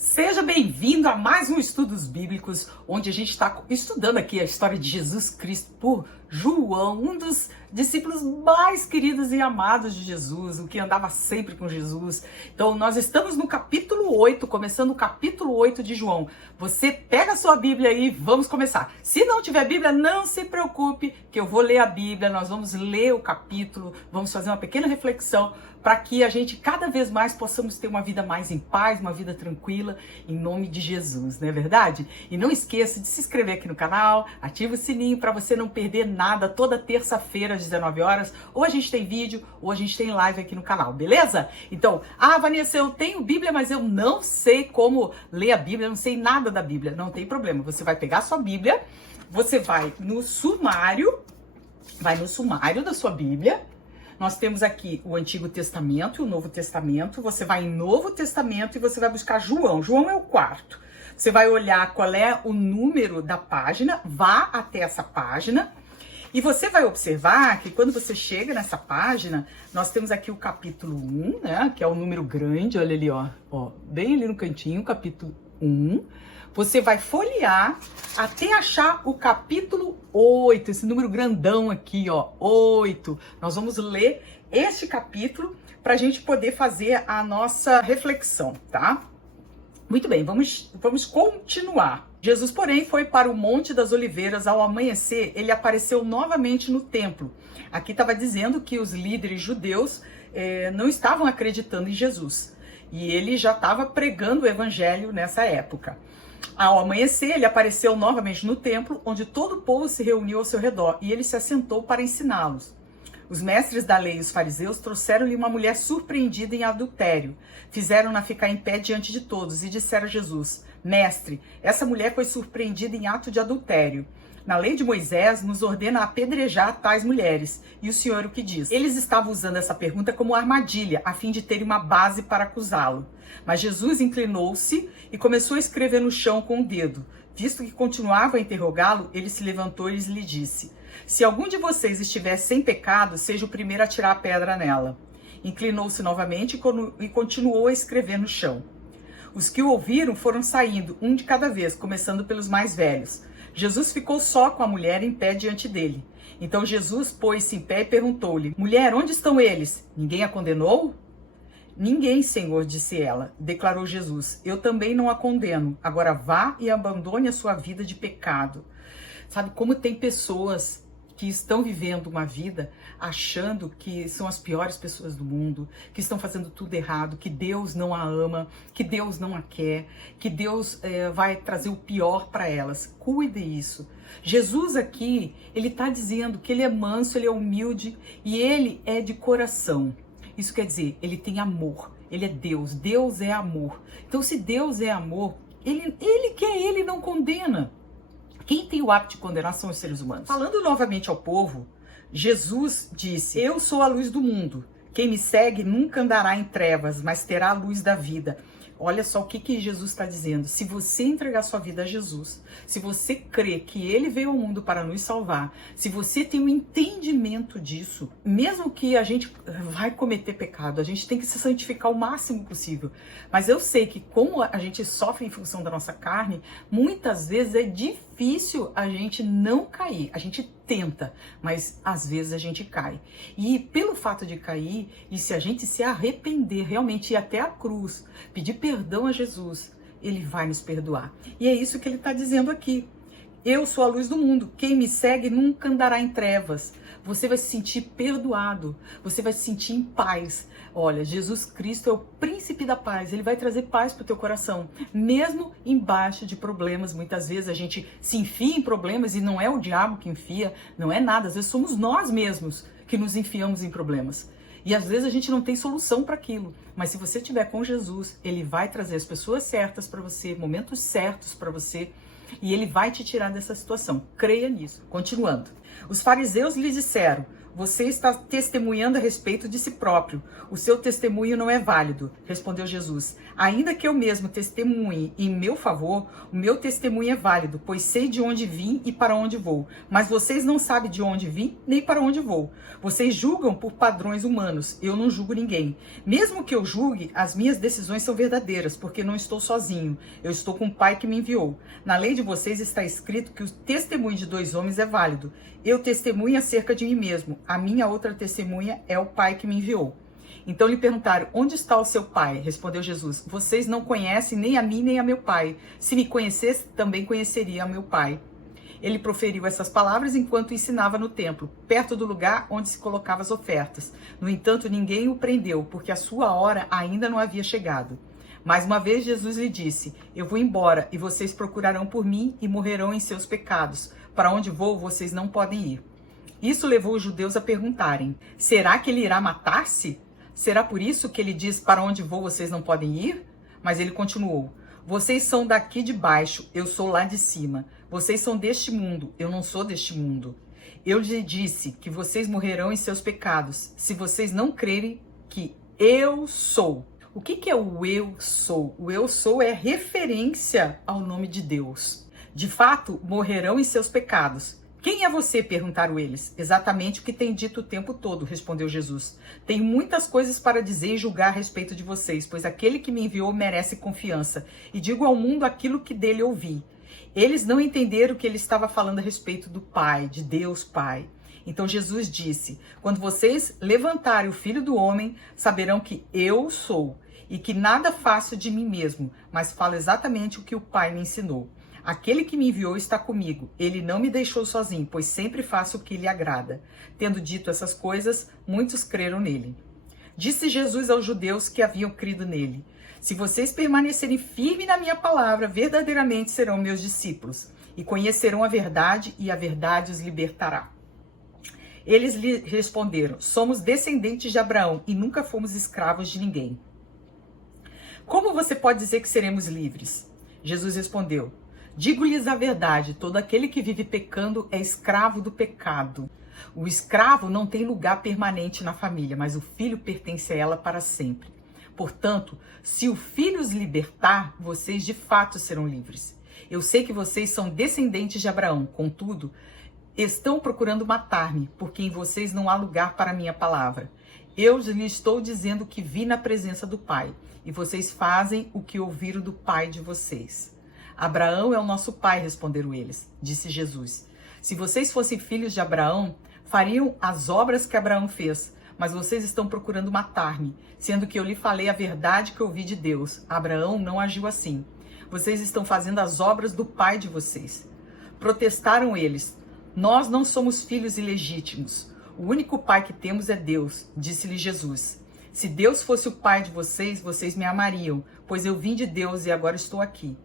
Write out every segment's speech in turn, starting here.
Seja bem-vindo a mais um Estudos Bíblicos, onde a gente está estudando aqui a história de Jesus Cristo por João, um dos discípulos mais queridos e amados de Jesus, o que andava sempre com Jesus. Então, nós estamos no capítulo 8, começando o capítulo 8 de João. Você pega a sua Bíblia aí, vamos começar. Se não tiver Bíblia, não se preocupe, que eu vou ler a Bíblia, nós vamos ler o capítulo, vamos fazer uma pequena reflexão para que a gente cada vez mais possamos ter uma vida mais em paz, uma vida tranquila, em nome de Jesus, não é verdade? E não esqueça de se inscrever aqui no canal, ativa o sininho para você não perder nada. Toda terça-feira às 19 horas, ou a gente tem vídeo, ou a gente tem live aqui no canal, beleza? Então, Vanessa, eu tenho Bíblia, mas eu não sei como ler a Bíblia, eu não sei nada da Bíblia. Não tem problema, você vai pegar a sua Bíblia, você vai no sumário da sua Bíblia. Nós temos aqui o Antigo Testamento e o Novo Testamento. Você vai em Novo Testamento e você vai buscar João. João é o quarto. Você vai olhar qual é o número da página, vá até essa página. E você vai observar que quando você chega nessa página, nós temos aqui o capítulo 1, né? Que é o número grande, olha ali, ó, bem ali no cantinho, capítulo 1. Você vai folhear até achar o capítulo 8, esse número grandão aqui, ó, 8. Nós vamos ler este capítulo para a gente poder fazer a nossa reflexão, tá? Muito bem, vamos continuar. Jesus, porém, foi para o Monte das Oliveiras. Ao amanhecer, ele apareceu novamente no templo. Aqui estava dizendo que os líderes judeus não estavam acreditando em Jesus. E ele já estava pregando o evangelho nessa época. Ao amanhecer, ele apareceu novamente no templo, onde todo o povo se reuniu ao seu redor, e ele se assentou para ensiná-los. Os mestres da lei e os fariseus trouxeram-lhe uma mulher surpreendida em adultério. Fizeram-na ficar em pé diante de todos e disseram a Jesus: Mestre, essa mulher foi surpreendida em ato de adultério. Na lei de Moisés, nos ordena apedrejar tais mulheres. E o Senhor o que diz? Eles estavam usando essa pergunta como armadilha, a fim de terem uma base para acusá-lo. Mas Jesus inclinou-se e começou a escrever no chão com o dedo. Visto que continuava a interrogá-lo, ele se levantou e lhe disse: Se algum de vocês estiver sem pecado, seja o primeiro a tirar a pedra nela. Inclinou-se novamente e continuou a escrever no chão. Os que o ouviram foram saindo, um de cada vez, começando pelos mais velhos. Jesus ficou só com a mulher em pé diante dele. Então Jesus pôs-se em pé e perguntou-lhe: Mulher, onde estão eles? Ninguém a condenou? Ninguém, Senhor, disse ela. Declarou Jesus: Eu também não a condeno. Agora vá e abandone a sua vida de pecado. Sabe como tem pessoas que estão vivendo uma vida achando que são as piores pessoas do mundo, que estão fazendo tudo errado, que Deus não a ama, que Deus não a quer, que Deus vai trazer o pior para elas. Cuide isso. Jesus aqui, ele está dizendo que ele é manso, ele é humilde e ele é de coração. Isso quer dizer, ele tem amor, ele é Deus, Deus é amor. Então, se Deus é amor, ele quer, ele não condena. Quem tem o hábito de condenar são os seres humanos. Falando novamente ao povo, Jesus disse: Eu sou a luz do mundo. Quem me segue nunca andará em trevas, mas terá a luz da vida. Olha só o que Jesus está dizendo. Se você entregar sua vida a Jesus, se você crê que Ele veio ao mundo para nos salvar, se você tem um entendimento disso, mesmo que a gente vai cometer pecado, a gente tem que se santificar o máximo possível. Mas eu sei que como a gente sofre em função da nossa carne, muitas vezes é difícil a gente não cair. A gente tenta, mas às vezes a gente cai. E pelo fato de cair, e se a gente se arrepender, realmente ir até a cruz, pedir perdão a Jesus, ele vai nos perdoar. E é isso que ele está dizendo aqui. Eu sou a luz do mundo. Quem me segue nunca andará em trevas. Você vai se sentir perdoado. Você vai se sentir em paz. Olha, Jesus Cristo é o príncipe da paz. Ele vai trazer paz para o teu coração. Mesmo embaixo de problemas, muitas vezes a gente se enfia em problemas e não é o diabo que enfia, não é nada. Às vezes somos nós mesmos que nos enfiamos em problemas. E às vezes a gente não tem solução para aquilo. Mas se você estiver com Jesus, ele vai trazer as pessoas certas para você, momentos certos para você. E ele vai te tirar dessa situação. Creia nisso. Continuando. Os fariseus lhe disseram: você está testemunhando a respeito de si próprio. O seu testemunho não é válido. Respondeu Jesus: ainda que eu mesmo testemunhe em meu favor, o meu testemunho é válido, pois sei de onde vim e para onde vou. Mas vocês não sabem de onde vim nem para onde vou. Vocês julgam por padrões humanos. Eu não julgo ninguém. Mesmo que eu julgue, as minhas decisões são verdadeiras, porque não estou sozinho. Eu estou com o Pai que me enviou. Na lei de vocês está escrito que o testemunho de 2 homens é válido. Eu testemunho acerca de mim mesmo. A minha outra testemunha é o Pai que me enviou. Então lhe perguntaram: onde está o seu Pai? Respondeu Jesus: vocês não conhecem nem a mim nem a meu Pai. Se me conhecesse, também conheceria a meu Pai. Ele proferiu essas palavras enquanto ensinava no templo, perto do lugar onde se colocavam as ofertas. No entanto, ninguém o prendeu, porque a sua hora ainda não havia chegado. Mais uma vez, Jesus lhe disse: eu vou embora, e vocês procurarão por mim e morrerão em seus pecados. Para onde vou, vocês não podem ir. Isso levou os judeus a perguntarem: será que ele irá matar-se? Será por isso que ele diz: para onde vou, vocês não podem ir? Mas ele continuou: vocês são daqui de baixo, eu sou lá de cima. Vocês são deste mundo, eu não sou deste mundo. Eu lhe disse que vocês morrerão em seus pecados, se vocês não crerem que eu sou. O que é o eu sou? O eu sou é referência ao nome de Deus. De fato, morrerão em seus pecados. Quem é você? Perguntaram eles. Exatamente o que tem dito o tempo todo, respondeu Jesus. Tenho muitas coisas para dizer e julgar a respeito de vocês, pois aquele que me enviou merece confiança. E digo ao mundo aquilo que dele ouvi. Eles não entenderam que ele estava falando a respeito do Pai, de Deus Pai. Então Jesus disse: quando vocês levantarem o Filho do Homem, saberão que eu sou, e que nada faço de mim mesmo, mas falo exatamente o que o Pai me ensinou. Aquele que me enviou está comigo. Ele não me deixou sozinho, pois sempre faço o que lhe agrada. Tendo dito essas coisas, muitos creram nele. Disse Jesus aos judeus que haviam crido nele: se vocês permanecerem firmes na minha palavra, verdadeiramente serão meus discípulos, e conhecerão a verdade, e a verdade os libertará. Eles lhe responderam: somos descendentes de Abraão e nunca fomos escravos de ninguém. Como você pode dizer que seremos livres? Jesus respondeu: digo-lhes a verdade, todo aquele que vive pecando é escravo do pecado. O escravo não tem lugar permanente na família, mas o filho pertence a ela para sempre. Portanto, se o filho os libertar, vocês de fato serão livres. Eu sei que vocês são descendentes de Abraão, contudo, estão procurando matar-me, porque em vocês não há lugar para a minha palavra. Eu lhes estou dizendo que vi na presença do Pai, e vocês fazem o que ouviram do pai de vocês. Abraão é o nosso pai, responderam eles. Disse Jesus: se vocês fossem filhos de Abraão, fariam as obras que Abraão fez, mas vocês estão procurando matar-me, sendo que eu lhe falei a verdade que ouvi de Deus. Abraão não agiu assim. Vocês estão fazendo as obras do pai de vocês. Protestaram eles: nós não somos filhos ilegítimos. O único pai que temos é Deus. Disse-lhe Jesus: se Deus fosse o pai de vocês, vocês me amariam, pois eu vim de Deus e agora estou aqui.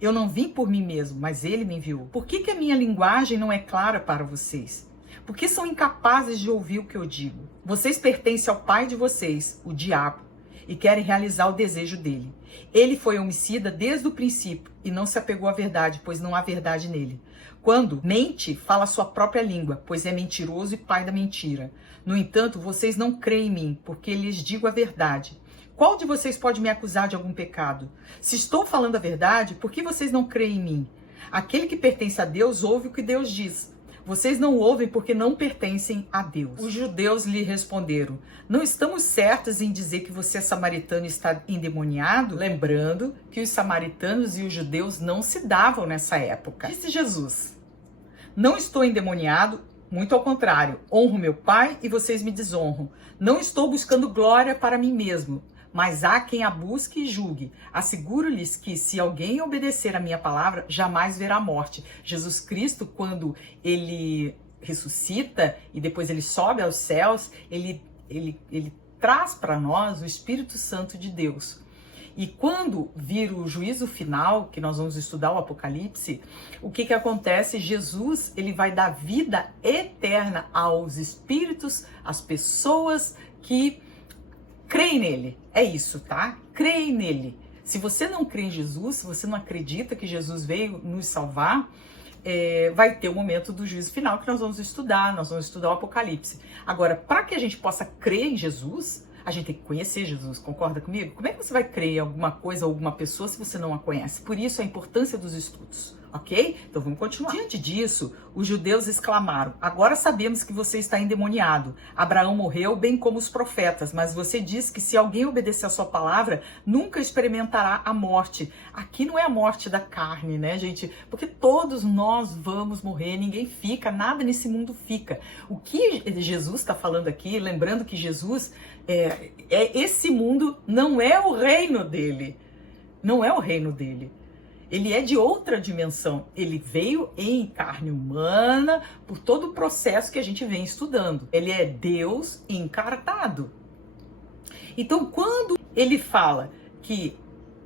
Eu não vim por mim mesmo, mas ele me enviou. Por que a minha linguagem não é clara para vocês? Por que são incapazes de ouvir o que eu digo? Vocês pertencem ao pai de vocês, o diabo, e querem realizar o desejo dele. Ele foi homicida desde o princípio e não se apegou à verdade, pois não há verdade nele. Quando mente, fala a sua própria língua, pois é mentiroso e pai da mentira. No entanto, vocês não creem em mim, porque lhes digo a verdade. Qual de vocês pode me acusar de algum pecado? Se estou falando a verdade, por que vocês não creem em mim? Aquele que pertence a Deus ouve o que Deus diz. Vocês não ouvem porque não pertencem a Deus. Os judeus lhe responderam: não estamos certos em dizer que você é samaritano e está endemoniado? Lembrando que os samaritanos e os judeus não se davam nessa época. Disse Jesus: não estou endemoniado, muito ao contrário, honro meu Pai e vocês me desonram. Não estou buscando glória para mim mesmo, mas há quem a busque e julgue. Asseguro-lhes que, se alguém obedecer a minha palavra, jamais verá a morte. Jesus Cristo, quando ele ressuscita e depois ele sobe aos céus, ele traz para nós o Espírito Santo de Deus. E quando vir o juízo final, que nós vamos estudar o Apocalipse, o que acontece? Jesus, ele vai dar vida eterna aos espíritos, às pessoas que creem nele. É isso, tá? Creem nele. Se você não crê em Jesus, se você não acredita que Jesus veio nos salvar, vai ter o momento do juízo final que nós vamos estudar o Apocalipse. Agora, para que a gente possa crer em Jesus, a gente tem que conhecer Jesus, concorda comigo? Como é que você vai crer em alguma coisa ou alguma pessoa se você não a conhece? Por isso a importância dos estudos, ok? Então vamos continuar. Diante disso, os judeus exclamaram: agora sabemos que você está endemoniado. Abraão morreu, bem como os profetas, mas você diz que se alguém obedecer a sua palavra, nunca experimentará a morte. Aqui não é a morte da carne, né, gente? Porque todos nós vamos morrer, ninguém fica, nada nesse mundo fica. O que Jesus está falando aqui, lembrando que Jesus, esse mundo não é o reino dele. Não é o reino dele. Ele é de outra dimensão. Ele veio em carne humana por todo o processo que a gente vem estudando. Ele é Deus encarnado. Então, quando ele fala que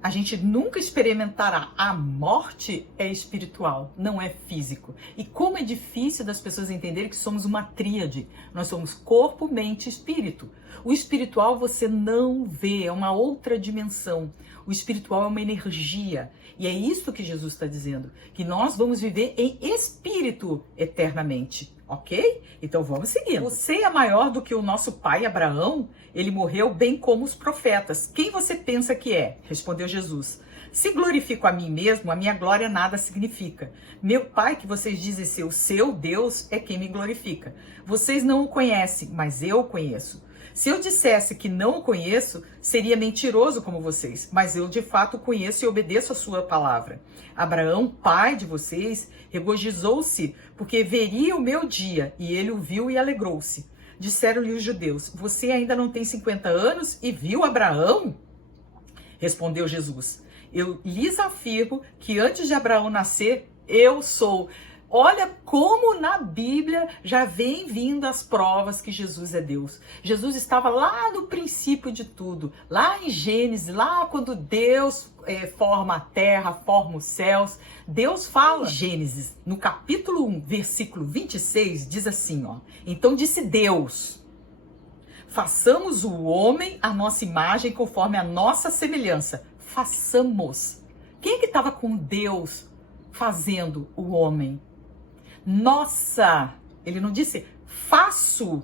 a gente nunca experimentará a morte, é espiritual, não é físico. E como é difícil das pessoas entenderem que somos uma tríade. Nós somos corpo, mente e espírito. O espiritual você não vê, é uma outra dimensão. O espiritual é uma energia. E é isso que Jesus está dizendo, que nós vamos viver em espírito eternamente, ok? Então vamos seguindo. Você é maior do que o nosso pai Abraão? Ele morreu bem como os profetas. Quem você pensa que é? Respondeu Jesus. Se glorifico a mim mesmo, a minha glória nada significa. Meu pai, que vocês dizem ser o seu Deus, é quem me glorifica. Vocês não o conhecem, mas eu o conheço. Se eu dissesse que não o conheço, seria mentiroso como vocês, mas eu de fato o conheço e obedeço a sua palavra. Abraão, pai de vocês, regozijou-se porque veria o meu dia, e ele o viu e alegrou-se. Disseram-lhe os judeus: você ainda não tem 50 anos e viu Abraão? Respondeu Jesus: eu lhes afirmo que antes de Abraão nascer, eu sou. Olha como na Bíblia já vem vindo as provas que Jesus é Deus. Jesus estava lá no princípio de tudo, lá em Gênesis, lá quando Deus forma a terra, forma os céus. Deus fala em Gênesis, no capítulo 1, versículo 26, diz assim, ó: então disse Deus: façamos o homem à nossa imagem conforme a nossa semelhança. Façamos. Quem é que estava com Deus fazendo o homem? Nossa, ele não disse faço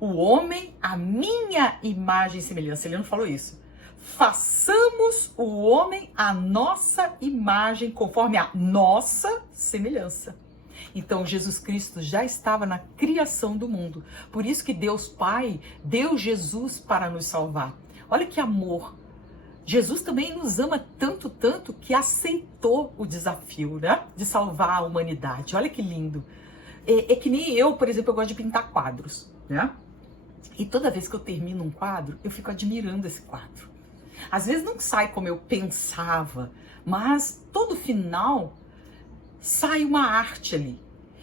o homem à minha imagem e semelhança, ele não falou isso. Façamos o homem à nossa imagem, conforme a nossa semelhança. Então Jesus Cristo já estava na criação do mundo, por isso que Deus Pai deu Jesus para nos salvar. Olha que amor. Jesus também nos ama tanto, tanto, que aceitou o desafio, né, de salvar a humanidade. Olha que lindo. É que nem eu, por exemplo, eu gosto de pintar quadros, né? E toda vez que eu termino um quadro, eu fico admirando esse quadro. Às vezes não sai como eu pensava, mas todo final sai uma arte ali.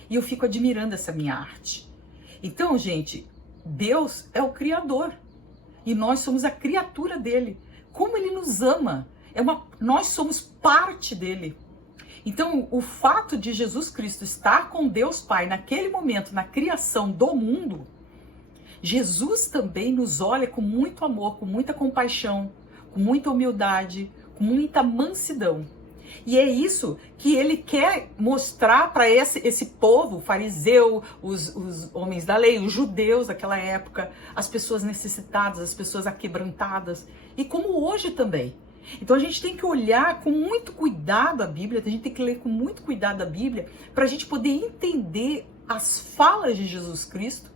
E eu fico admirando essa minha arte. Então, gente, Deus é o Criador. E nós somos a criatura dele. Como ele nos ama, nós somos parte dele. Então, o fato de Jesus Cristo estar com Deus Pai naquele momento, na criação do mundo, Jesus também nos olha com muito amor, com muita compaixão, com muita humildade, com muita mansidão. E é isso que ele quer mostrar para esse povo, o fariseu, os homens da lei, os judeus daquela época, as pessoas necessitadas, as pessoas aquebrantadas, e como hoje também. Então a gente tem que olhar com muito cuidado a Bíblia, a gente tem que ler com muito cuidado a Bíblia, para a gente poder entender as falas de Jesus Cristo,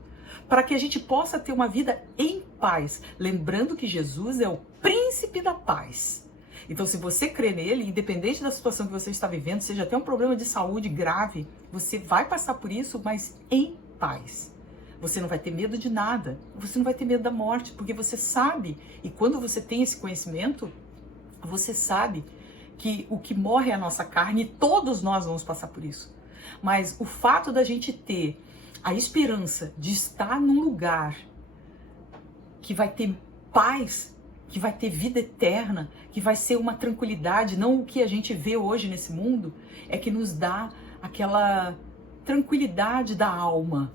para que a gente possa ter uma vida em paz. Lembrando que Jesus é o príncipe da paz. Então, se você crê nele, independente da situação que você está vivendo, seja até um problema de saúde grave, você vai passar por isso, mas em paz. Você não vai ter medo de nada, você não vai ter medo da morte, porque você sabe, e quando você tem esse conhecimento, você sabe que o que morre é a nossa carne, e todos nós vamos passar por isso. Mas o fato da gente ter a esperança de estar num lugar que vai ter paz, que vai ter vida eterna, que vai ser uma tranquilidade, não o que a gente vê hoje nesse mundo, é que nos dá aquela tranquilidade da alma.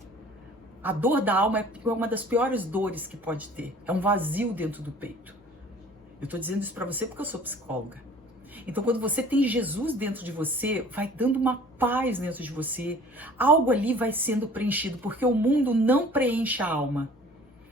A dor da alma é uma das piores dores que pode ter. É um vazio dentro do peito. Eu tô dizendo isso pra você porque eu sou psicóloga. Então, quando você tem Jesus dentro de você, vai dando uma paz dentro de você. Algo ali vai sendo preenchido, porque o mundo não preenche a alma.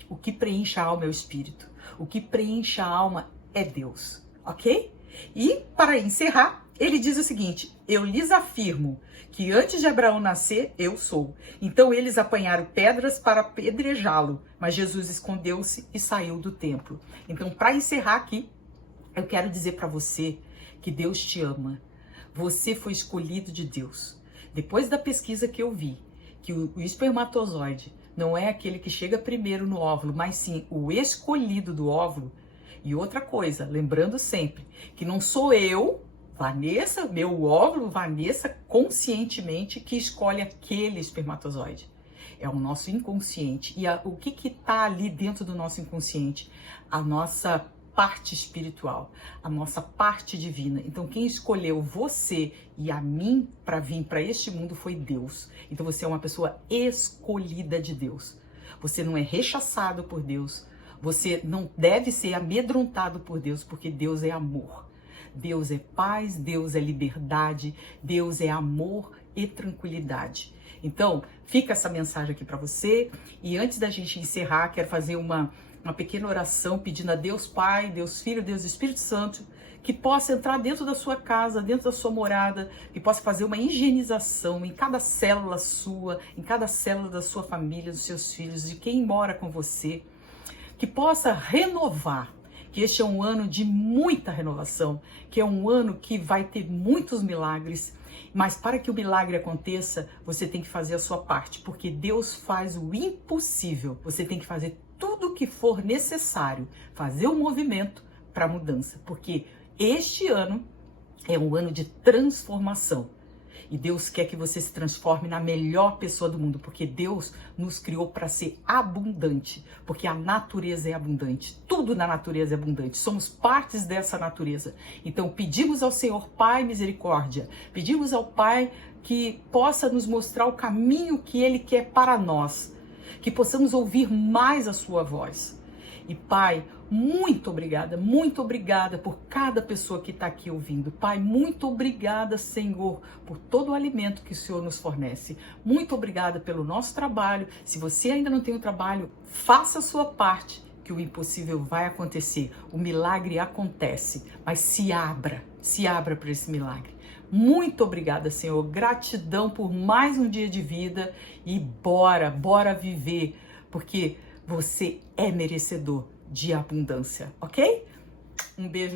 O que preenche a alma é o Espírito. O que preenche a alma é Deus, ok? E, para encerrar, ele diz o seguinte: eu lhes afirmo que antes de Abraão nascer, eu sou. Então eles apanharam pedras para apedrejá-lo, mas Jesus escondeu-se e saiu do templo. Então, para encerrar aqui, eu quero dizer para você que Deus te ama. Você foi escolhido de Deus. Depois da pesquisa que eu vi, que o espermatozoide não é aquele que chega primeiro no óvulo, mas sim o escolhido do óvulo. E outra coisa, lembrando sempre que não sou eu, Vanessa, meu óvulo, Vanessa, conscientemente que escolhe aquele espermatozoide. É o nosso inconsciente. E o que está ali dentro do nosso inconsciente? A nossa parte espiritual, a nossa parte divina. Então, quem escolheu você e a mim para vir para este mundo foi Deus. Então, você é uma pessoa escolhida de Deus. Você não é rechaçado por Deus. Você não deve ser amedrontado por Deus, porque Deus é amor. Deus é paz, Deus é liberdade, Deus é amor e tranquilidade. Então, fica essa mensagem aqui para você. E antes da gente encerrar, quero fazer uma pequena oração pedindo a Deus Pai, Deus Filho, Deus Espírito Santo, que possa entrar dentro da sua casa, dentro da sua morada, que possa fazer uma higienização em cada célula sua, em cada célula da sua família, dos seus filhos, de quem mora com você, que possa renovar, que este é um ano de muita renovação, que é um ano que vai ter muitos milagres, mas para que o milagre aconteça, você tem que fazer a sua parte, porque Deus faz o impossível. Você tem que fazer tudo o que for necessário, fazer o movimento para a mudança, porque este ano é um ano de transformação. E Deus quer que você se transforme na melhor pessoa do mundo, porque Deus nos criou para ser abundante, porque a natureza é abundante, tudo na natureza é abundante, somos partes dessa natureza. Então pedimos ao Senhor Pai misericórdia, pedimos ao Pai que possa nos mostrar o caminho que Ele quer para nós, que possamos ouvir mais a sua voz. E Pai, muito obrigada por cada pessoa que está aqui ouvindo. Pai, muito obrigada, Senhor, por todo o alimento que o Senhor nos fornece. Muito obrigada pelo nosso trabalho. Se você ainda não tem o trabalho, faça a sua parte, que o impossível vai acontecer. O milagre acontece, mas se abra para esse milagre. Muito obrigada, Senhor. Gratidão por mais um dia de vida e bora viver, porque você é merecedor de abundância, ok? Um beijo.